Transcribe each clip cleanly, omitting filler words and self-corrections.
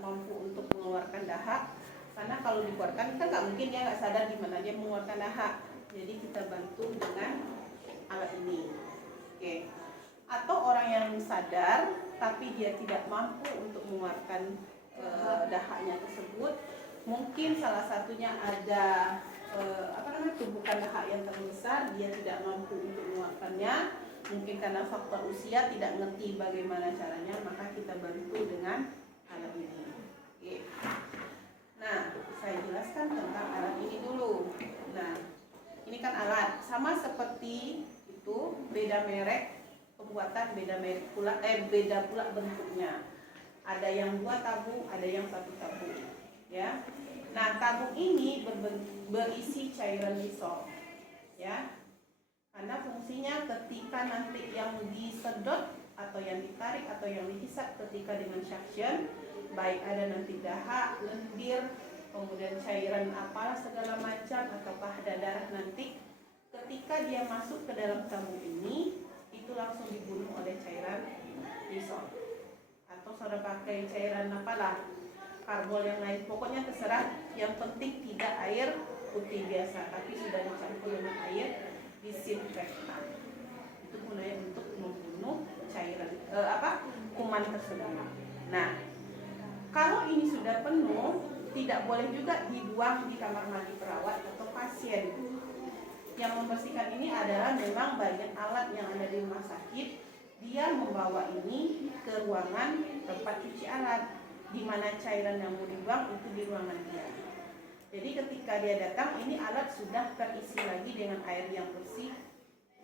mampu untuk mengeluarkan dahak, karena kalau dikeluarkan kita nggak mungkin, dia nggak sadar di mana dia mengeluarkan dahak. Jadi kita bantu dengan alat ini. Oke. Atau orang yang sadar tapi dia tidak mampu untuk mengeluarkan dahaknya tersebut, mungkin salah satunya ada tumpukan dahak yang terlalu besar, dia tidak mampu untuk mengeluarkannya, mungkin karena faktor usia, tidak ngerti bagaimana caranya, maka kita bantu dengan alat ini. Oke. Nah, saya jelaskan tentang alat ini dulu. Nah, ini kan alat sama seperti itu, beda merek pembuatan, beda pula bentuknya. Ada yang 2 tabung, ada yang 1 tabung, ya. Nah, tabung ini berisi cairan disol, ya. Karena fungsinya ketika nanti yang disedot atau yang ditarik atau yang dihisap ketika dengan suction, baik ada nanti dahak, lendir, kemudian cairan apalah segala macam ataukah ada darah nanti, ketika dia masuk ke dalam tabung ini, itu langsung dibunuh oleh cairan disol. Atau saudara pakai cairan apalah, karbol yang lain, pokoknya terserah, yang penting tidak air putih biasa, tapi sudah dicampur dengan air disinfektan. Itu gunanya untuk membunuh cairan kuman tersebut. Nah, kalau ini sudah penuh, tidak boleh juga dibuang di kamar mandi perawat atau pasien. Yang membersihkan ini adalah memang bagian alat yang ada di rumah sakit. Dia membawa ini ke ruangan tempat cuci alat, di mana cairan yang mau dibuang itu di ruangan dia. Jadi ketika dia datang, ini alat sudah terisi lagi dengan air yang bersih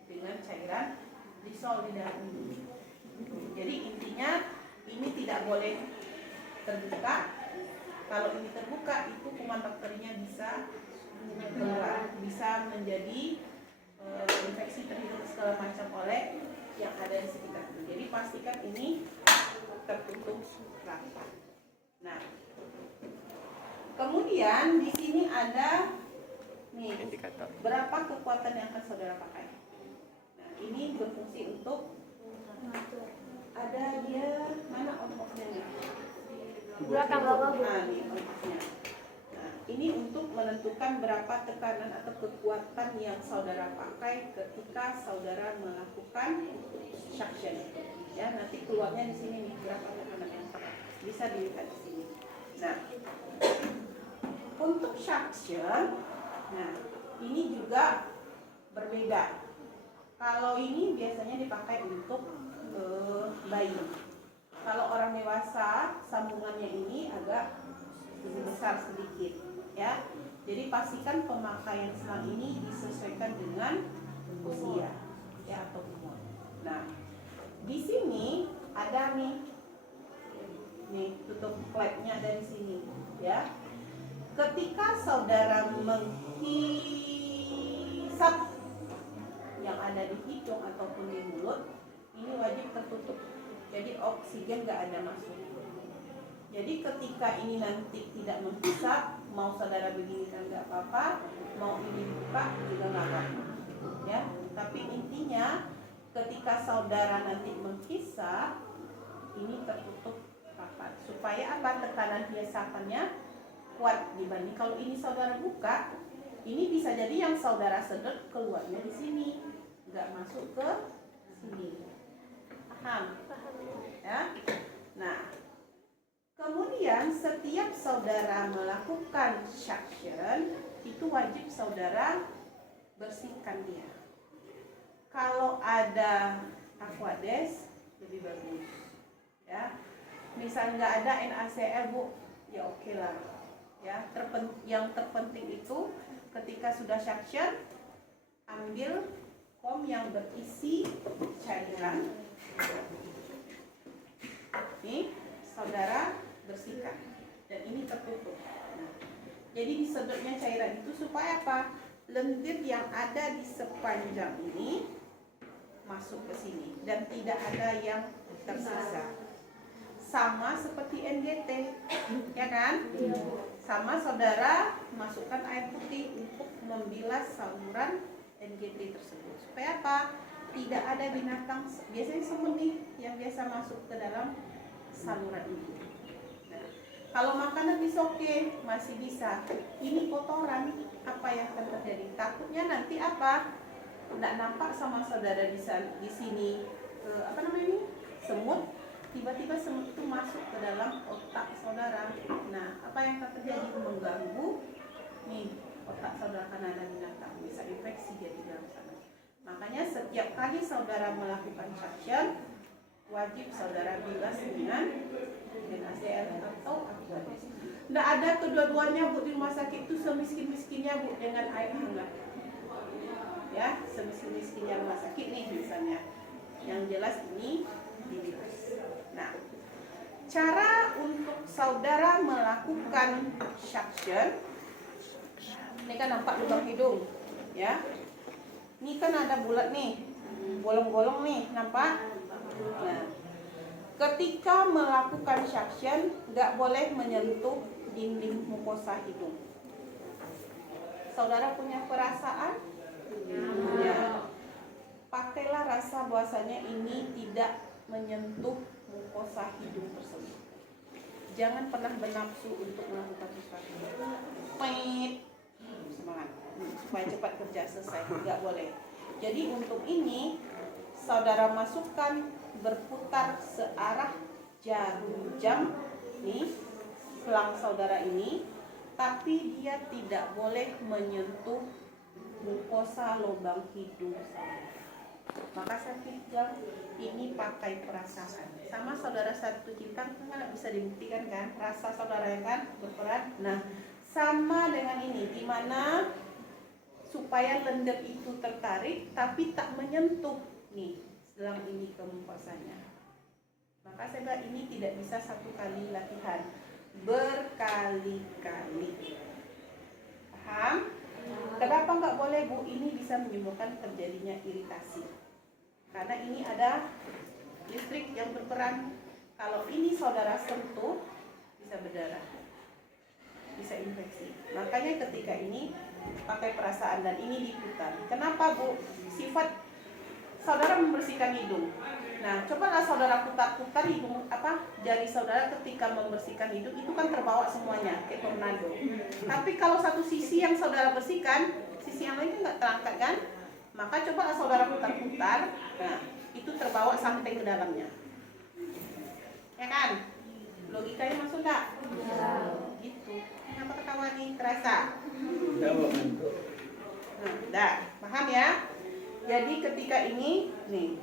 dengan cairan disol di dalam ini. Jadi intinya ini tidak boleh terbuka. Kalau ini terbuka, itu kuman bakterinya bisa keluar, bisa menjadi infeksi terhirup segala macam oleh yang ada di sekitar ini. Jadi pastikan ini tertutup rapat. Nah, kemudian di sini ada nih berapa kekuatan yang akan saudara pakai. Nah, ini berfungsi untuk ada dia mana on-off-nya nih? Belakang bawah. Nah, ini on-off-nya. Nah, ini untuk menentukan berapa tekanan atau kekuatan yang saudara pakai ketika saudara melakukan suction. Ya, nanti keluarnya di sini nih berapa tekanan yang bisa dilihat di sini. Nah, untuk suction, nah ini juga berbeda. Kalau ini biasanya dipakai untuk bayi. Kalau orang dewasa, sambungannya ini agak lebih besar sedikit, ya. Jadi pastikan pemakaian selang ini disesuaikan dengan usia, ya, atau umur. Nah, di sini ada nih tutup klepnya dari sini, ya. Ketika saudara menghisap yang ada di hidung ataupun di mulut, ini wajib tertutup. Jadi oksigen nggak ada masuk. Jadi ketika ini nanti tidak menghisap, mau saudara begini kan nggak apa-apa, mau ini buka juga nggak apa-apa, ya. Tapi intinya ketika saudara nanti menghisap, ini tertutup rapat supaya apa? Tekanan hiasapannya kuat dibanding kalau ini saudara buka, ini bisa jadi yang saudara sedot keluarnya di sini, nggak masuk ke sini. Paham? Ya. Nah, kemudian setiap saudara melakukan suction itu wajib saudara bersihkan dia. Kalau ada Aquades lebih bagus, ya. Misal nggak ada NaCl, Bu, ya oke lah. Ya, yang terpenting itu ketika sudah suction, ambil foam yang berisi cairan. Ini saudara bersihkan dan ini tertutup. Nah, jadi disedotnya cairan itu supaya apa? Lendir yang ada di sepanjang ini masuk ke sini dan tidak ada yang tersisa. Sama seperti NGT, ya kan? Sama saudara masukkan air putih untuk membilas saluran NGT tersebut. Supaya apa? Tidak ada binatang, biasanya semut nih yang biasa masuk ke dalam saluran ini. Nah, Kalau makanan is oke, masih bisa. Ini kotoran, apa yang akan terjadi? Takutnya nanti apa? Nggak nampak sama saudara di sini apa namanya ini? Semut. Tiba-tiba semut itu masuk ke dalam otak saudara. Nah, apa yang akan terjadi? Mengganggu nih otak saudara karena ada binatang, bisa infeksi dia di dalam sana. Makanya setiap kali saudara melakukan suction, wajib saudara bilas dengan NaCl atau aqua. Nggak ada kedua-duanya Bu di rumah sakit itu semiskin-miskinnya Bu dengan air hangat. Ya, semiskin-miskinnya rumah sakit nih misalnya. Yang jelas ini dibilas. Nah, cara untuk saudara melakukan suction, ini kan nampak lubang hidung, ya. Ini kan ada bulat nih, bolong-bolong nih, nampak? Nah, ketika melakukan suction, nggak boleh menyentuh dinding mukosa hidung. Saudara punya perasaan? Ya. Pakailah rasa bahwasanya ini tidak menyentuh mukosa hidung tersebut. Jangan pernah bernafsu untuk melakukan sesuatu. Semangat, supaya cepat kerja selesai, nggak boleh. Jadi untuk ini saudara masukkan berputar searah jarum jam nih selang saudara ini, tapi dia tidak boleh menyentuh mukosa lubang hidung saudara. Maka sakit jam ini pakai perasaan. Sama saudara satu cinta kan nggak bisa dibuktikan kan, rasa saudara kan berperan. Nah, sama dengan ini, dimana supaya lendir itu tertarik tapi tak menyentuh nih selang ini ke mukosanya. Maka saya bilang ini tidak bisa satu kali latihan, berkali-kali. Paham? Kenapa nggak boleh Bu? Ini bisa menyebabkan terjadinya iritasi. Karena ini ada listrik yang berperan. Kalau ini saudara sentuh, bisa berdarah, bisa infeksi. Makanya ketika ini pakai perasaan dan ini diputar. Kenapa Bu? Sifat saudara membersihkan hidung. Nah, cobalah saudara putar-putar hidung jari saudara ketika membersihkan hidung itu kan terbawa semuanya kayak tornado. Tapi kalau satu sisi yang saudara bersihkan, sisi yang lain kan nggak terangkat kan? Maka cobalah saudara putar-putar. Nah, itu terbawa sampai ke dalamnya. Ya kan? Logikanya masuk nggak? Ya. Gitu. Kenapa ketawa nih? Terasa? Nah, udah. Paham ya? Jadi ketika ini, nih.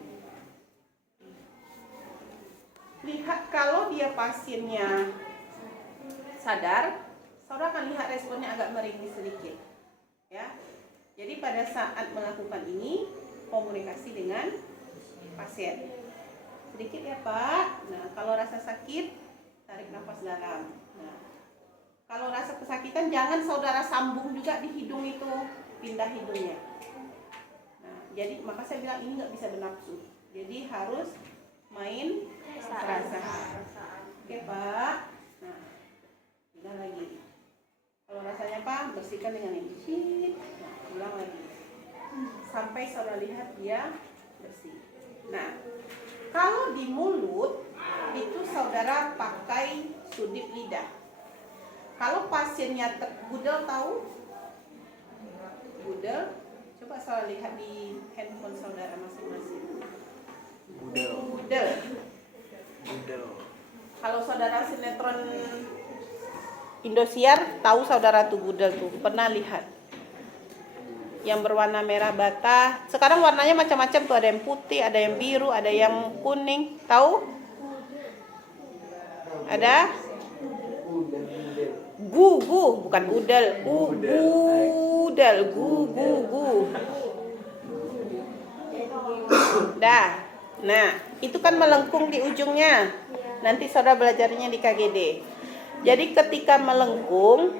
Lihat kalau dia pasiennya sadar, saudara akan lihat responnya agak merinding sedikit. Ya. Jadi pada saat melakukan ini, komunikasi dengan pasien. Sedikit ya Pak. Nah, kalau rasa sakit, tarik nafas dalam. Nah, kalau rasa kesakitan, jangan saudara sambung juga di hidung itu, pindah hidungnya. Nah, jadi maka saya bilang ini nggak bisa bernafsu. Jadi harus main perasaan. Oke Pak. Nah, pindah lagi. Kalau rasanya Pak, bersihkan dengan ini. Nah, ulang lagi. Sampai saudara lihat dia bersih. Nah, kalau di mulut itu saudara pakai sudip lidah. Kalau pasiennya gudel, tahu? Gudel, coba saudara lihat di handphone saudara masing-masing. Gudel. Kalau saudara sinetron Indosiar, tahu saudara tuh gudel tuh, pernah lihat? Yang berwarna merah bata. Sekarang warnanya macam-macam tuh, ada yang putih, ada yang biru, ada yang kuning. Tahu? Ada? Gu, bukan udel. Gudel, gu. Dah. Nah, itu kan melengkung di ujungnya. Nanti saudara belajarnya di KGD. Jadi ketika melengkung,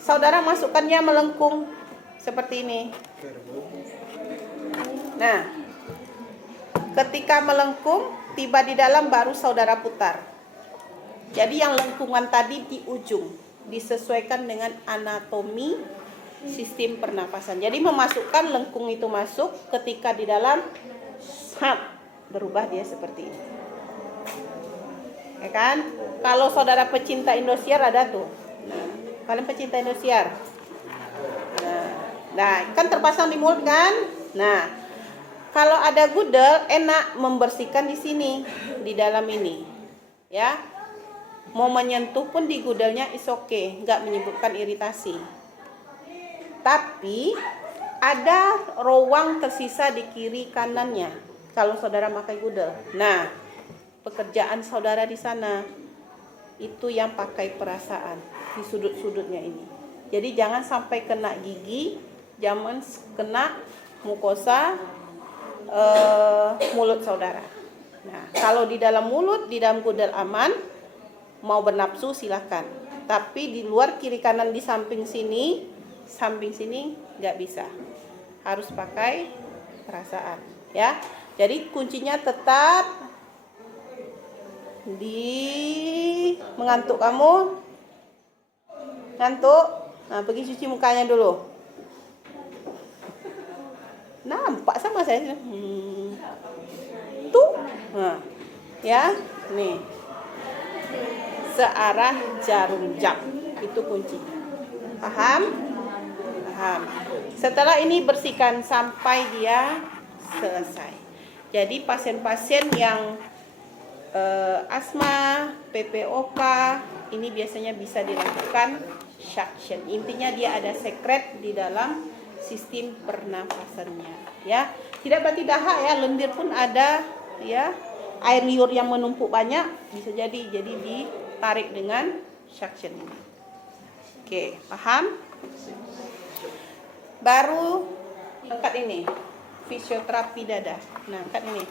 saudara masukkannya melengkung seperti ini. Nah, ketika melengkung, tiba di dalam baru saudara putar. Jadi yang lengkungan tadi di ujung, disesuaikan dengan anatomi sistem pernapasan. Jadi memasukkan lengkung itu masuk, ketika di dalam berubah dia seperti ini. ya kan? Kalau saudara pecinta Indosiar ada tuh. Nah, kalian pecinta Indosiar. Nah, kan terpasang di mulut kan? Nah, kalau ada gudel enak membersihkan di sini, di dalam ini. Ya. Mau menyentuh pun di gudelnya is okay, nggak menyebabkan iritasi. Tapi ada ruang tersisa di kiri kanannya kalau saudara pakai gudel. Nah, pekerjaan saudara di sana itu yang pakai perasaan di sudut-sudutnya ini. Jadi jangan sampai kena gigi, jangan kena mukosa mulut saudara. Nah, kalau di dalam mulut, di dalam gudel aman. Mau bernafsu silahkan, tapi di luar kiri kanan di samping sini nggak bisa, harus pakai perasaan ya. Jadi kuncinya tetap di mengantuk. Kamu ngantuk, nah pergi cuci mukanya dulu. Nampak sama saya tuh, nah ya nih. Searah jarum jam itu kuncinya. Paham? Paham. Setelah ini bersihkan sampai dia selesai. Jadi pasien-pasien yang asma, PPOK ini biasanya bisa dilakukan suction. Intinya dia ada sekret di dalam sistem pernafasannya ya. Tidak berarti dahak ya, lendir pun ada ya. Air liur yang menumpuk banyak bisa jadi ditarik dengan suction ini. Oke, paham? Baru angkat ini, fisioterapi dada. Nah, angkat ini.